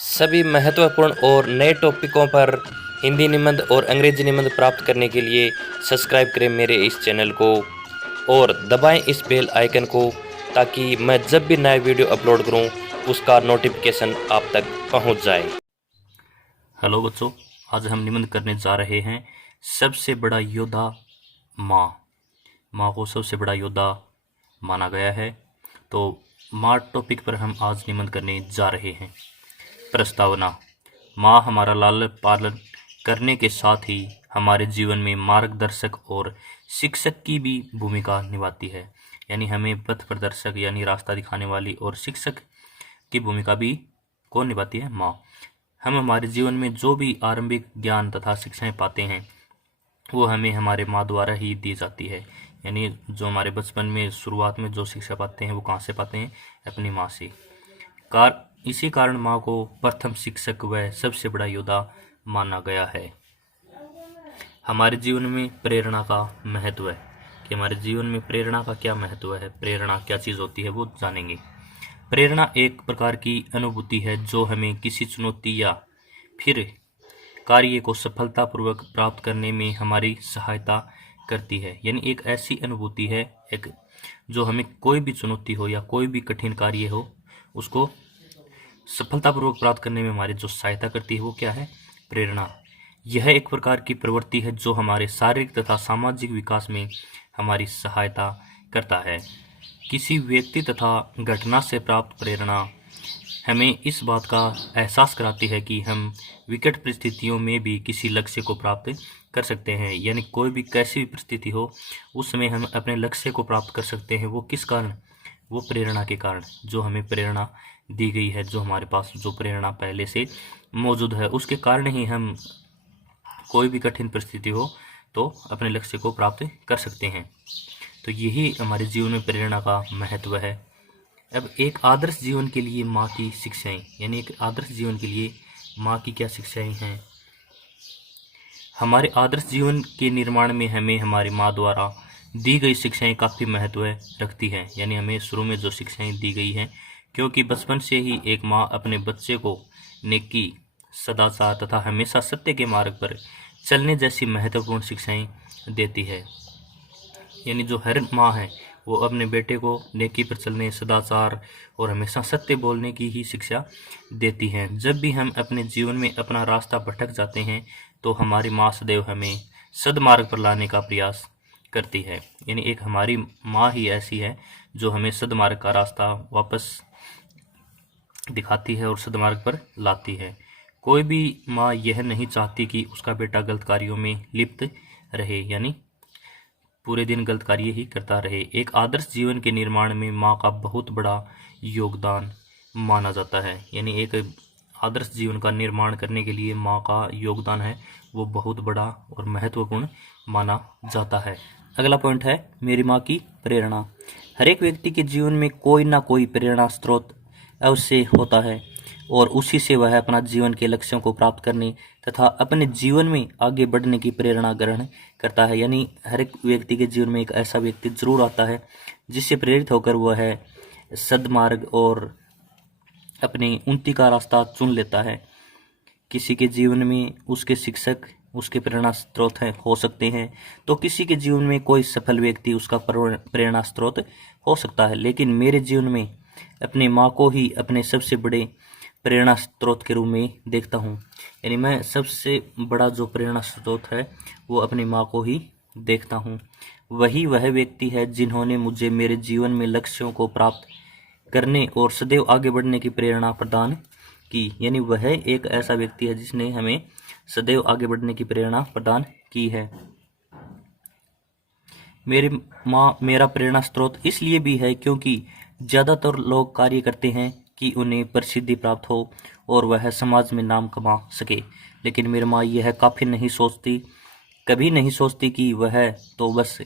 सभी महत्वपूर्ण और नए टॉपिकों पर हिंदी निबंध और अंग्रेजी निबंध प्राप्त करने के लिए सब्सक्राइब करें मेरे इस चैनल को और दबाएं इस बेल आइकन को ताकि मैं जब भी नया वीडियो अपलोड करूं उसका नोटिफिकेशन आप तक पहुंच जाए। हेलो बच्चों, आज हम निबंध करने जा रहे हैं सबसे बड़ा योद्धा माँ। माँ को सबसे बड़ा योद्धा माना गया है, तो माँ टॉपिक पर हम आज निबंध करने जा रहे हैं। प्रस्तावना। माँ हमारा लालन पालन करने के साथ ही हमारे जीवन में मार्गदर्शक और शिक्षक की भी भूमिका निभाती है। यानी हमें पथ प्रदर्शक यानी रास्ता दिखाने वाली और शिक्षक की भूमिका भी कौन निभाती है? माँ। हम हमारे जीवन में जो भी आरंभिक ज्ञान तथा शिक्षाएं पाते हैं वो हमें हमारे माँ द्वारा ही दी जाती है। यानी जो हमारे बचपन में शुरुआत में जो शिक्षा पाते हैं वो कहाँ से पाते हैं? अपनी माँ से। इसी कारण माँ को प्रथम शिक्षक व सबसे बड़ा योद्धा माना गया है। हमारे जीवन में प्रेरणा का महत्व है कि हमारे जीवन में प्रेरणा का क्या महत्व है, प्रेरणा क्या चीज़ होती है वो जानेंगे। प्रेरणा एक प्रकार की अनुभूति है जो हमें किसी चुनौती या फिर कार्य को सफलतापूर्वक प्राप्त करने में हमारी सहायता करती है। यानी एक ऐसी अनुभूति है एक जो हमें कोई भी चुनौती हो या कोई भी कठिन कार्य हो उसको सफलतापूर्वक प्राप्त करने में हमारी जो सहायता करती है वो क्या है? प्रेरणा। यह एक प्रकार की प्रवृत्ति है जो हमारे शारीरिक तथा सामाजिक विकास में हमारी सहायता करता है। किसी व्यक्ति तथा घटना से प्राप्त प्रेरणा हमें इस बात का एहसास कराती है कि हम विकट परिस्थितियों में भी किसी लक्ष्य को प्राप्त कर सकते हैं। यानी कोई भी कैसी भी परिस्थिति हो उस समय हम अपने लक्ष्य को प्राप्त कर सकते हैं। वो किस कारण? वो प्रेरणा के कारण। जो हमें प्रेरणा दी गई है, जो हमारे पास जो प्रेरणा पहले से मौजूद है उसके कारण ही हम कोई भी कठिन परिस्थिति हो तो अपने लक्ष्य को प्राप्त कर सकते हैं। तो यही हमारे जीवन में प्रेरणा का महत्व है। अब एक आदर्श जीवन के लिए माँ की शिक्षाएं, यानी एक आदर्श जीवन के लिए माँ की क्या शिक्षाएं हैं? हमारे आदर्श जीवन के निर्माण में हमें हमारी माँ द्वारा दी गई शिक्षाएं काफ़ी महत्व रखती हैं। यानी हमें शुरू में जो शिक्षाएं दी गई हैं, क्योंकि बचपन से ही एक माँ अपने बच्चे को नेकी, सदाचार तथा हमेशा सत्य के मार्ग पर चलने जैसी महत्वपूर्ण शिक्षाएं देती है। यानी जो हर माँ है वो अपने बेटे को नेकी पर चलने, सदाचार और हमेशा सत्य बोलने की ही शिक्षा देती हैं। जब भी हम अपने जीवन में अपना रास्ता भटक जाते हैं तो हमारी माँ सदैव हमें सद्मार्ग पर लाने का प्रयास करती है। यानी एक हमारी माँ ही ऐसी है जो हमें सद्मार्ग का रास्ता वापस दिखाती है और सद्मार्ग पर लाती है। कोई भी माँ यह नहीं चाहती कि उसका बेटा गलत कार्यों में लिप्त रहे, यानी पूरे दिन गलत कार्य ही करता रहे। एक आदर्श जीवन के निर्माण में माँ का बहुत बड़ा योगदान माना जाता है। यानी एक आदर्श जीवन का निर्माण करने के लिए माँ का योगदान है वो बहुत बड़ा और महत्वपूर्ण माना जाता है। अगला पॉइंट है मेरी माँ की प्रेरणा। हर एक व्यक्ति के जीवन में कोई ना कोई प्रेरणा स्रोत अवश्य होता है और उसी से वह अपना जीवन के लक्ष्यों को प्राप्त करने तथा अपने जीवन में आगे बढ़ने की प्रेरणा ग्रहण करता है। यानी हर एक व्यक्ति के जीवन में एक ऐसा व्यक्ति जरूर आता है जिससे प्रेरित होकर वह सद्मार्ग और अपनी उन्नति का रास्ता चुन लेता है। किसी के जीवन में उसके शिक्षक उसके प्रेरणा स्रोत हो सकते हैं, तो किसी के जीवन में कोई सफल व्यक्ति उसका प्रेरणा स्रोत हो सकता है। लेकिन मेरे जीवन में अपने माँ को ही अपने सबसे बड़े प्रेरणा स्रोत के रूप में देखता हूँ। यानी मैं सबसे बड़ा जो प्रेरणा स्रोत है वो अपनी माँ को ही देखता हूँ। वही वह व्यक्ति है जिन्होंने मुझे मेरे जीवन में लक्ष्यों को प्राप्त करने और सदैव आगे बढ़ने की प्रेरणा प्रदान की। यानी वह एक ऐसा व्यक्ति है जिसने हमें सदैव आगे बढ़ने की प्रेरणा प्रदान की है। मेरी माँ मेरा प्रेरणा स्रोत इसलिए भी है क्योंकि ज़्यादातर लोग कार्य करते हैं कि उन्हें प्रसिद्धि प्राप्त हो और वह समाज में नाम कमा सके, लेकिन मेरी माँ यह काफ़ी नहीं सोचती, कभी नहीं सोचती कि वह तो बस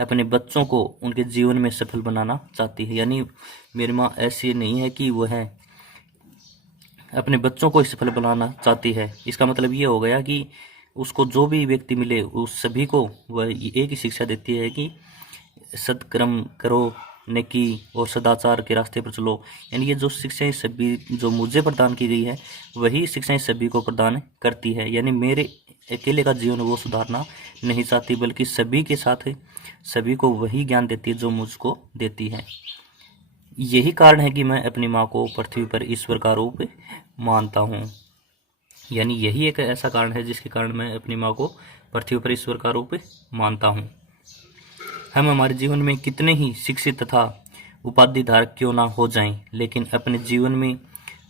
अपने बच्चों को उनके जीवन में सफल बनाना चाहती है। यानी मेरी माँ ऐसी नहीं है कि वह अपने बच्चों को सफल बनाना चाहती है। इसका मतलब ये हो गया कि उसको जो भी व्यक्ति मिले उस सभी को वह एक ही शिक्षा देती है कि सत्कर्म करो, नेकी और सदाचार के रास्ते पर चलो। यानी ये जो शिक्षाएं सभी जो मुझे प्रदान की गई है वही शिक्षाएं सभी को प्रदान करती है। यानी मेरे अकेले का जीवन वो सुधारना नहीं चाहती, बल्कि सभी के साथ सभी को वही ज्ञान देती है जो मुझको देती है। यही कारण है कि मैं अपनी माँ को पृथ्वी पर ईश्वर का रूप मानता हूँ। यानी यही एक ऐसा कारण है जिसके कारण मैं अपनी माँ को पृथ्वी पर ईश्वर का रूप मानता हूँ। हम हमारे जीवन में कितने ही शिक्षित तथा उपाधि धारक क्यों ना हो जाएं, लेकिन अपने जीवन में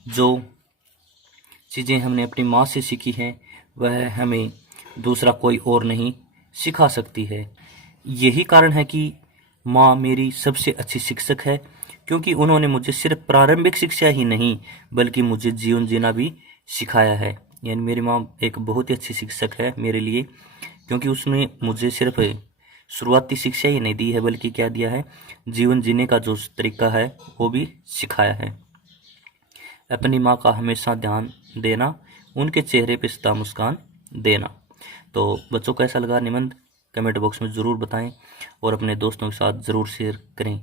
जो चीज़ें हमने अपनी माँ से सीखी हैं वह हमें दूसरा कोई और नहीं सिखा सकती है। यही कारण है कि माँ मेरी सबसे अच्छी शिक्षक है, क्योंकि उन्होंने मुझे सिर्फ प्रारंभिक शिक्षा ही नहीं बल्कि मुझे जीवन जीना भी सिखाया है। यानी मेरी माँ एक बहुत ही अच्छी शिक्षक है मेरे लिए, क्योंकि उसने मुझे सिर्फ शुरुआती शिक्षा ही नहीं दी है बल्कि क्या दिया है, जीवन जीने का जो तरीका है वो भी सिखाया है। अपनी माँ का हमेशा ध्यान देना, उनके चेहरे पे सदा मुस्कान देना। तो बच्चों को कैसा लगा निबंध कमेंट बॉक्स में ज़रूर बताएं और अपने दोस्तों के साथ ज़रूर शेयर करें।